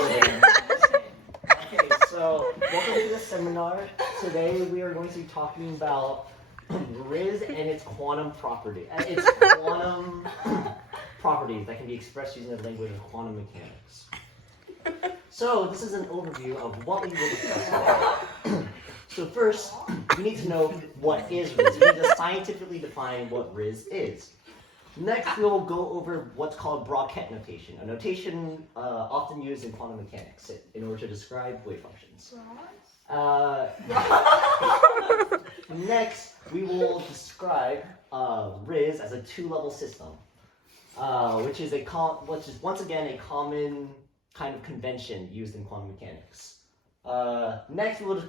Okay, so welcome to this seminar. Today we are going to be talking about Riz and its quantum property. Its quantum properties that can be expressed using the language of quantum mechanics. So this is an overview of what we will discuss today. So first, we need to know what is Riz. We need to scientifically define what Riz is. Next, we will go over what's called Brockett notation, a notation often used in quantum mechanics in order to describe wave functions. Next, we will describe Riz as a two-level system, which is once again a common kind of convention used in quantum mechanics. Next, we will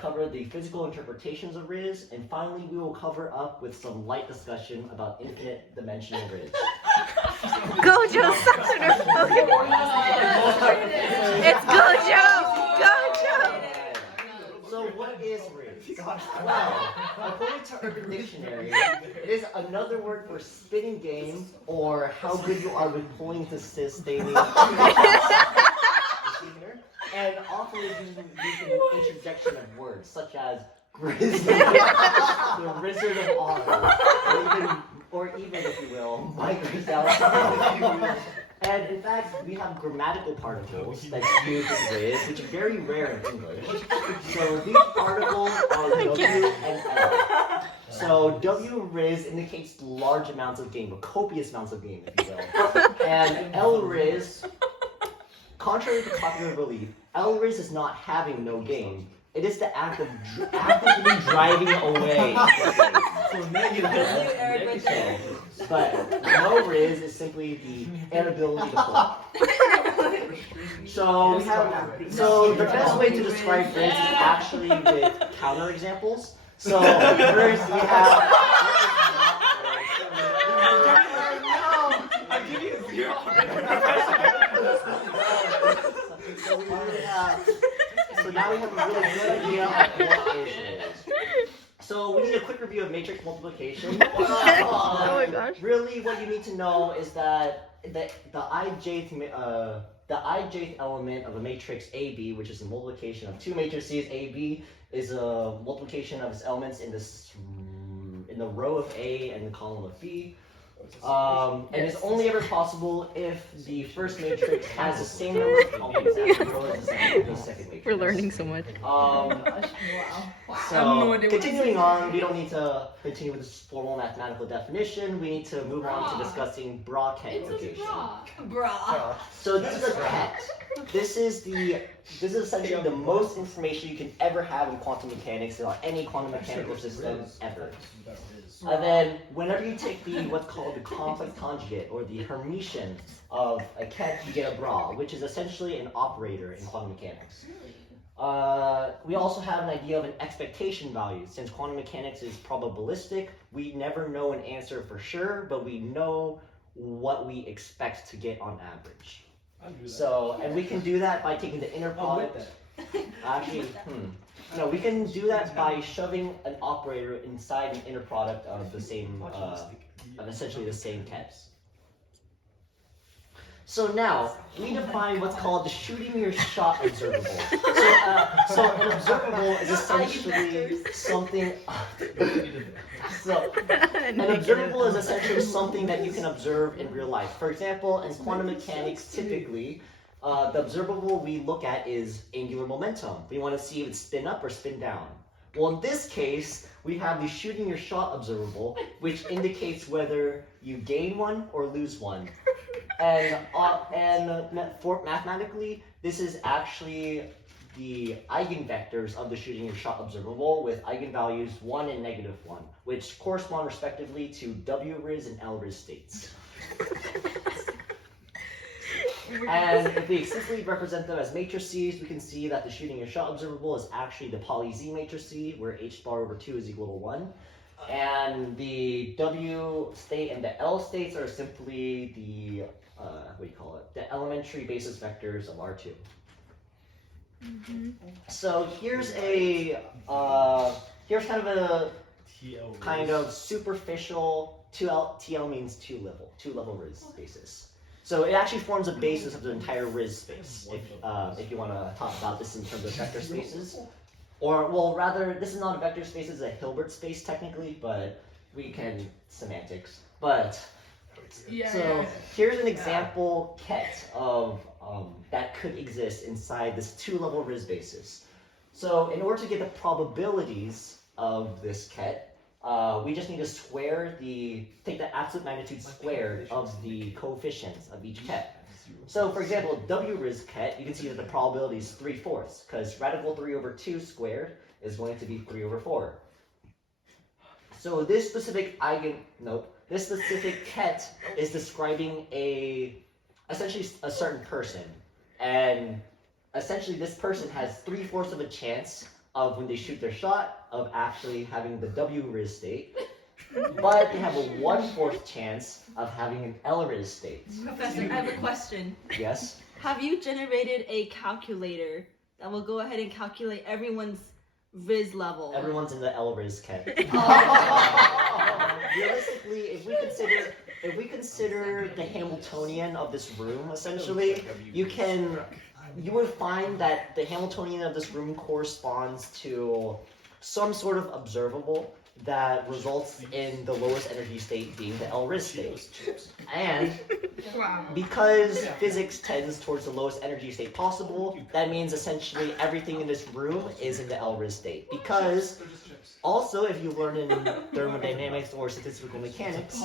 cover the physical interpretations of Riz, and finally, we will cover up with some light discussion about infinite dimensional Riz. Gojo sucks in her fucking It's Gojo! Gojo! So what is Riz? Well, according to Urban Dictionary, it is another word for spinning game or how good you are with pulling to sustaining. And often is used in interjection of words, such as Grizz, the Wizard of Oz, or even, if you will, Mike Wazowski. And in fact, we have grammatical particles that use Riz, which are very rare in English. So these particles are W and L. So W Riz indicates large amounts of game, or copious amounts of game, if you will. And L Riz, contrary to popular belief, L Riz is not having no game. It is the act of actively driving away. So negative. But no Riz is simply the inability to play. So the best way to describe Riz is actually with counterexamples. So first we have. I'm giving you 0. So now we have a really good idea of what is Riz. So we need a quick review of matrix multiplication. Oh my gosh. Really, what you need to know is that the ijth element of a matrix AB, which is the multiplication of two matrices AB, is a multiplication of its elements in the row of A and the column of B. And it's only ever possible if the first matrix has the same number of elements as the second matrix. We're learning so much. So, continuing on, we don't need to continue with this formal mathematical definition. We need to move on to discussing Brockett notation. So this is a ket. This is essentially the most information you can ever have in quantum mechanics or any quantum mechanical system ever. And then whenever you take what's called the complex conjugate or the Hermitian of a ket, you get a bra, which is essentially an operator in quantum mechanics. We also have an idea of an expectation value. Since quantum mechanics is probabilistic, we never know an answer for sure, but we know what we expect to get on average. So, and we can do that by taking the inner product. Actually, no, we can do that by shoving an operator inside an inner product of the same, of essentially the same kets. So now, we define what's called the shooting your shot observable. So an observable is essentially something. An observable is essentially something that you can observe in real life. For example, in quantum mechanics, typically, the observable we look at is angular momentum. We want to see if it's spin up or spin down. Well, in this case, we have the shooting your shot observable, which indicates whether you gain one or lose one. And mathematically, this is actually the eigenvectors of the shooting your shot observable with eigenvalues 1 and -1, which correspond respectively to W Riz and L Riz states. And if we explicitly represent them as matrices, we can see that the shooting your shot observable is actually the poly Z matrice, where h bar over 2 is equal to 1. And the W state and the L states are simply the, the elementary basis vectors of R2. So here's here's kind of superficial, TL means two level Riz basis. So it actually forms a basis of the entire Riz space, if you want to talk about this in terms of vector spaces. Or, well, rather, this is not a vector space, it's a Hilbert space technically, but we can semantics. But, so here's an example ket of that could exist inside this two-level Riz basis. So in order to get the probabilities of this ket, we just need to take the absolute magnitude squared of the coefficients of each ket. So for example, W Riz ket, you can see that the probability is 3/4, because radical 3 over 2 squared is going to be 3 over 4. So this specific this specific ket is describing essentially a certain person. And essentially this person has 3/4 of a chance of, when they shoot their shot, of actually having the W Riz state. But they have a 1/4 chance of having an L Riz state. Professor, I have a question. Yes? Have you generated a calculator that will go ahead and calculate everyone's Riz level? Everyone's in the L Riz ket. Realistically, if we consider the Hamiltonian of this room, essentially, you would find that the Hamiltonian of this room corresponds to some sort of observable that results in the lowest energy state being the L Riz state. And because physics tends towards the lowest energy state possible, that means essentially everything in this room is in the L Riz state. Because also, if you learn in thermodynamics or statistical mechanics,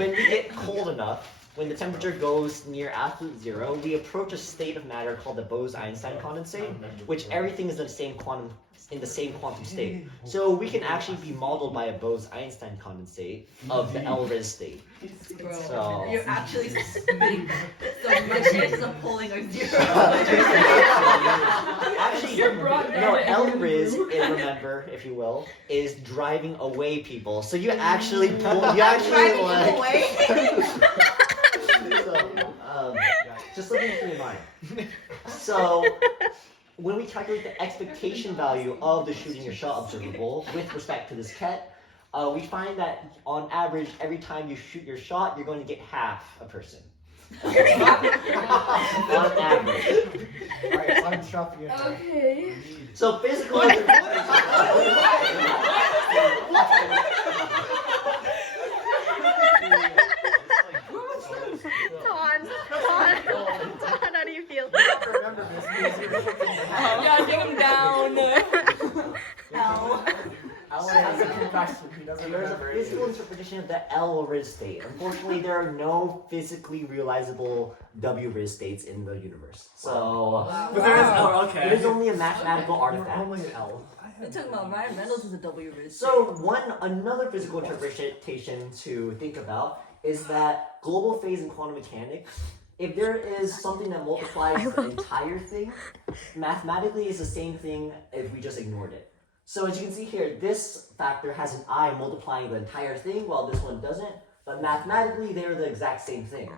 when we get cold enough, when the temperature goes near absolute zero, we approach a state of matter called the Bose-Einstein condensate, which everything is in the same quantum state. So we can actually be modeled by a Bose-Einstein condensate of the L Riz state. Bro, you're actually spitting. So my chances of pulling are 0. Actually, no, L Riz, remember, if you will, is driving away people. So you actually away? Just something to keep in mind. So, when we calculate the expectation value of the shooting your shot observable with respect to this ket, we find that on average, every time you shoot your shot, you're going to get half a person. On average. Alright, I'm chopping it. Okay. So physical. How do you feel? Remember this. Yeah, take him down. There's a physical interpretation of the L Riz state. Unfortunately, there are no physically realizable W Riz states in the universe. So, But there is okay. It is only a mathematical artifact. Only an L. We're talking about Ryan Reynolds is a W Riz. So another physical interpretation to think about is that global phase in quantum mechanics, if there is something that multiplies the entire thing, mathematically it's the same thing if we just ignored it. So as you can see here, this factor has an I multiplying the entire thing, while this one doesn't, but mathematically they're the exact same thing.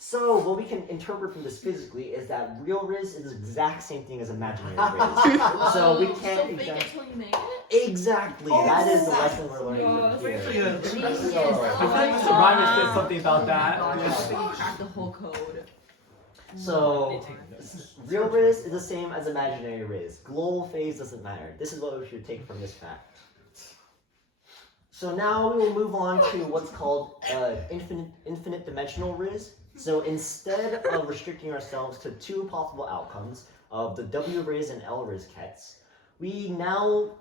So what we can interpret from this physically is that real Riz is the exact same thing as imaginary Riz. So we can't. So fake it till you make it? Exactly. That is the lesson we're learning from here. I thought Mr. Ryman said something about that. You cracked the whole code. So real Riz is the same as imaginary Riz. Global phase doesn't matter. This is what we should take from this fact. So now we will move on to what's called infinite dimensional Riz. So instead of restricting ourselves to two possible outcomes of the W Riz and L Riz kets, we now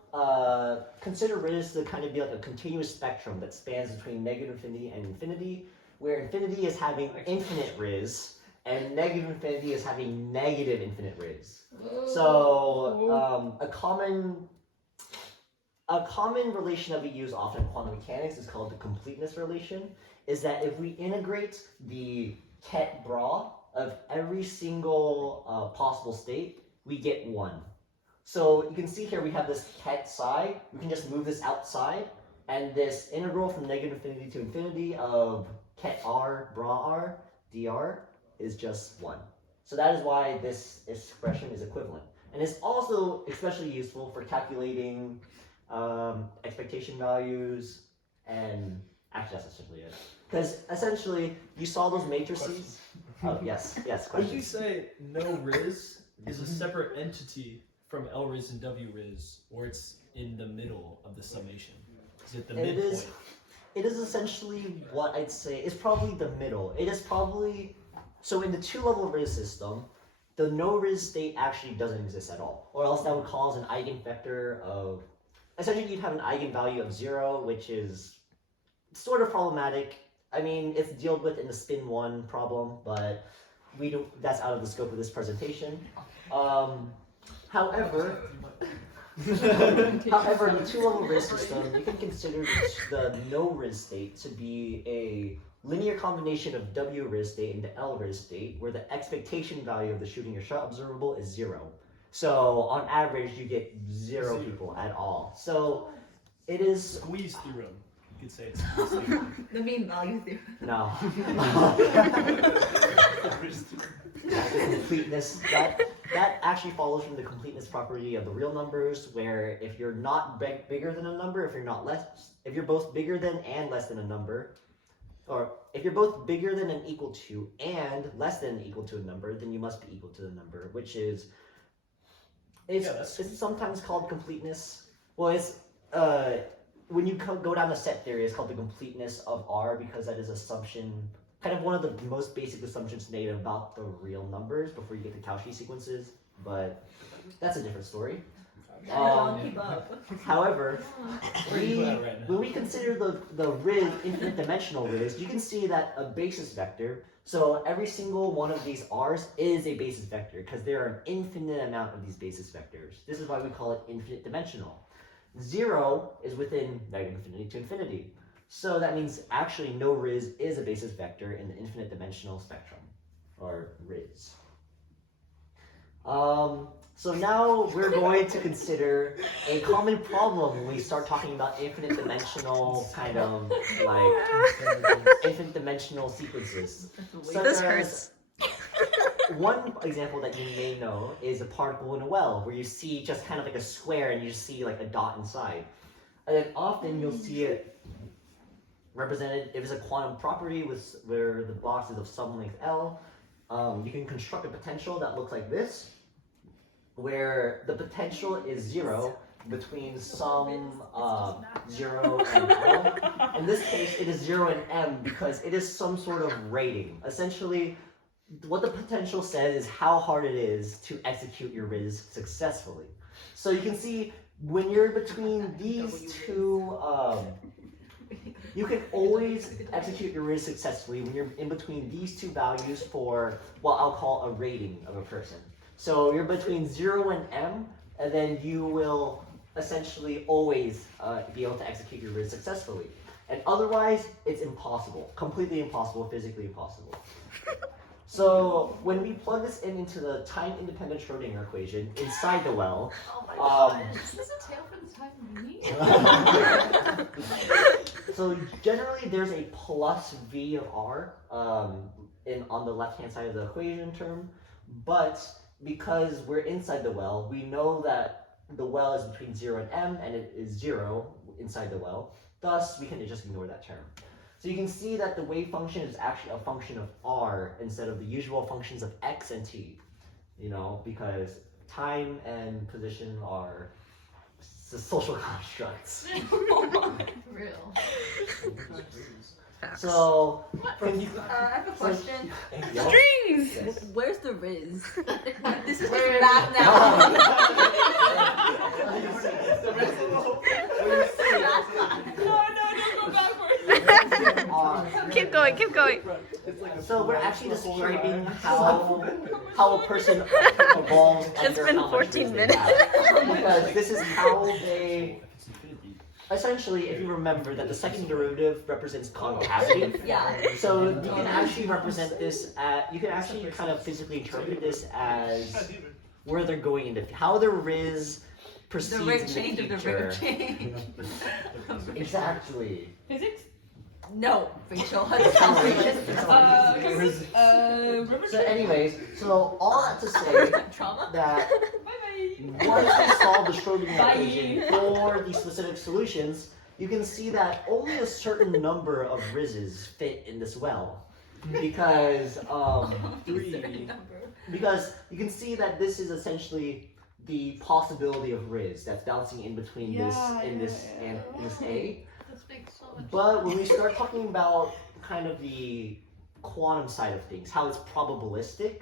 consider Riz to kind of be like a continuous spectrum that spans between negative infinity and infinity, where infinity is having infinite Riz and negative infinity is having negative infinite Riz. So a common relation that we use often in quantum mechanics is called the completeness relation, is that if we integrate the ket bra of every single possible state, we get 1. So you can see here we have this ket psi, we can just move this outside, and this integral from negative infinity to infinity of ket r, bra r, dr is just 1. So that is why this expression is equivalent. And it's also especially useful for calculating expectation values, and actually that's essentially it. Because essentially, you saw those matrices. Oh yes, Would question. you say no riz is a separate entity from L riz and W riz, or it's in the middle of the summation? Is it the midpoint? It is essentially what I'd say is probably the middle. It is probably so in the two-level Riz system, the no Riz state actually doesn't exist at all, or else that would cause an eigenvector of essentially you'd have an eigenvalue of 0, which is sort of problematic. I mean, it's dealt with in the spin 1 problem, but we don't. That's out of the scope of this presentation. However. However, in the two-level Riz system, you can consider the no Riz state to be a linear combination of W Riz state and the L Riz state, where the expectation value of the shooting your shot observable is 0. So on average, you get 0 people at all. So it is Squeeze theorem. You could say it's squeeze theorem. The mean value theorem. no. The completeness that actually follows from the completeness property of the real numbers, where if you're not bigger than a number, if you're both bigger than and less than a number, or if you're both bigger than and equal to and less than and equal to a number, then you must be equal to the number, which is it's sometimes called completeness. Well, it's when you go down the set theory, it's called the completeness of R, because that is assumption. Kind of one of the most basic assumptions made about the real numbers before you get to Cauchy sequences, but that's a different story. Keep up. However, Where are you at right now? when we consider the Riz, infinite dimensional Riz, you can see that a basis vector, so every single one of these R's is a basis vector, because there are an infinite amount of these basis vectors. This is why we call it infinite dimensional. 0 is within -infinity to infinity. So that means actually no Riz is a basis vector in the infinite dimensional spectrum, or Riz. So now we're going to consider a common problem when we start talking about infinite dimensional kind of like infinite dimensional sequences. Such This as- hurts. One example that you may know is a particle in a well, where you see just kind of like a square and you just see like a dot inside. And then often you'll see it represented, if it's a quantum property where the box is of some length L, you can construct a potential that looks like this, where the potential is 0 between some 0 and L. In this case, it is 0 and M because it is some sort of rating. Essentially, what the potential says is how hard it is to execute your Riz successfully. So you can see when you're between these two, you can always execute your Riz successfully when you're in between these two values for what I'll call a rating of a person. So you're between 0 and M, and then you will essentially always be able to execute your Riz successfully. And otherwise, it's impossible, completely impossible, physically impossible. So when we plug this into the time-independent Schrodinger equation inside the well, Oh my god, is this a tale for the time of me? so generally there's a plus V of R on the left-hand side of the equation term, but because we're inside the well, we know that the well is between 0 and M, and it is 0 inside the well. Thus, we can just ignore that term. So you can see that the wave function is actually a function of R instead of the usual functions of X and T, because time and position are social constructs. Real. Facts. So, I have a question. yeah. Strings! Yes. Where's the Riz? This is Where is math it? now. Keep going, keep going. So we're actually describing how a person evolves. It's under been how much 14 Riz they minutes. have. Because this is how they. Essentially, if you remember that the second derivative represents concavity. Yeah. So you can actually represent this you can actually kind of physically interpret this as where they're going into, how the Riz proceeds The rate in change the of the future. rate change. Exactly. Physics? No, Rachel. It's So anyways, so all that to say Trauma? that Bye bye. once we solve the Schrodinger Bye. equation for these specific solutions, you can see that only a certain number of rizzes fit in this well. Because because you can see that this is essentially the possibility of Riz that's bouncing in between this and this A. This makes so much But when we start talking about kind of the quantum side of things, how it's probabilistic,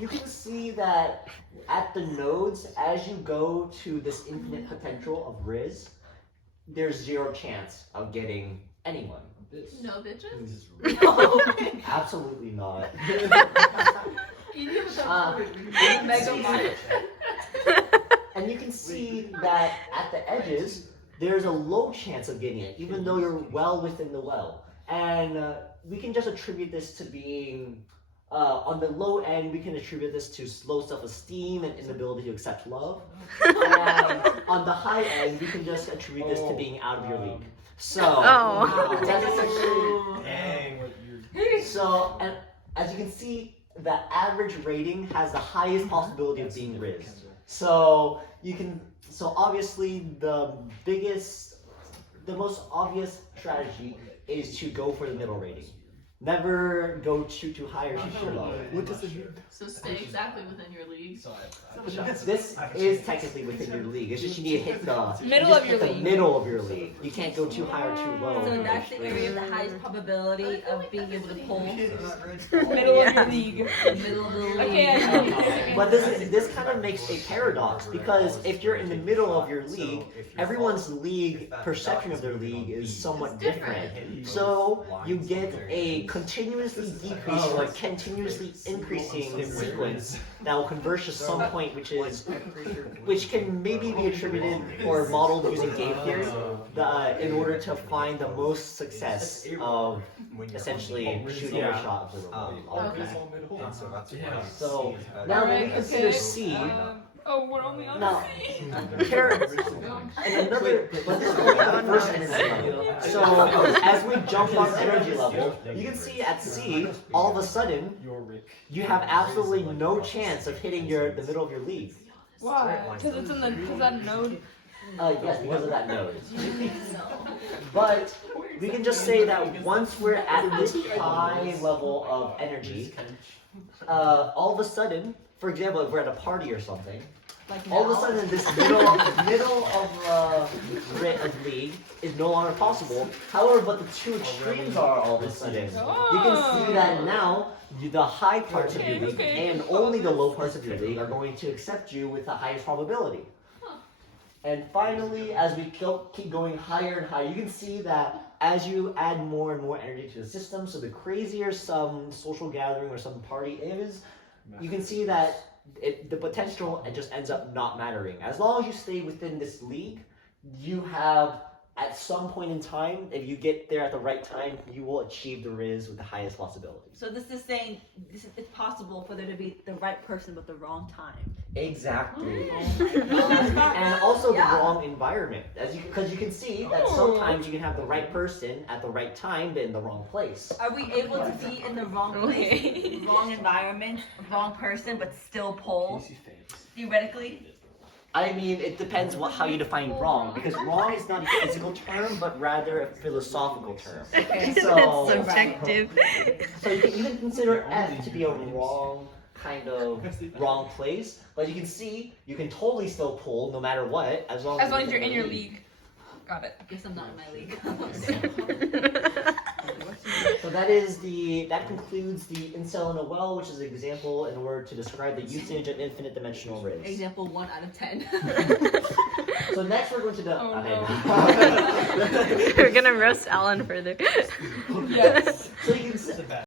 you can see that at the nodes, as you go to this infinite potential of Riz, there's zero chance of getting anyone. No bitches? No. Absolutely not. And you can see that at the edges, there's a low chance of getting it, even though you're well within the well. And we can just attribute this to being, on the low end, we can attribute this to low self-esteem and inability to accept love. And on the high end, we can just attribute this to being out of your league. So, that's essentially, Dang. so, and as you can see, the average rating has the highest possibility of being Riz. So obviously the most obvious strategy is to go for the middle rating. Never go shoot too high or shoot too low. What does it mean? So stay exactly within your league. This is technically within your league. It's just you need to hit the Middle of your the league. middle of your league. You can't go too high or too low. So that's the area of the highest probability of being able to pull. Middle of your league. Middle of the league. Okay, But this kind of makes a paradox because if you're in the middle of your league, everyone's league perception of their league is somewhat different. So you get a continuously decreasing or continuously increasing sequence that will converge to some point which can maybe be attributed or modeled using game theory in order to find the most success of essentially shooting a shot of the So now when we consider C, oh, we're only on now C. and another, but this is only the first energy level. So as we jump on energy level, you can see at C, all of a sudden, you have absolutely no chance of hitting the middle of your league. Why? Because it's in the that node. Yes, because of that node. But we can just say that once we're at this high level of energy, all of a sudden, for example, if we're at a party or something, all of a sudden this middle of league is no longer possible. However, but the two extremes are all of a sudden. You can see that now the high parts of your league and only the low parts of your league are going to accept you with the highest probability. And finally, as we keep going higher and higher, you can see that as you add more and more energy to the system, so the crazier some social gathering or some party is, you can see that the potential just ends up not mattering. As long as you stay within this league, you have, at some point in time, if you get there at the right time, you will achieve the Riz with the highest possibility. So this is saying it's possible for there to be the right person but the wrong time. Exactly. And also the wrong environment, because you can see that sometimes you can have the right person at the right time but in the wrong place. Are we able to be in the wrong place, wrong environment, wrong person, but still pull? Theoretically? I mean, it depends how you define wrong, because wrong is not a physical term, but rather a philosophical term. Okay. So, Subjective. so you can even consider F to be a wrong kind of wrong place, but you can see you can totally still pull no matter what, as long as you're in your league. Got it. I guess I'm not in my league. So that concludes the incel in a well, which is an example in order to describe the usage of infinite dimensional Riz. Example 1 out of 10. So next we're going to the. We're gonna roast Alan further. Yes. So you can.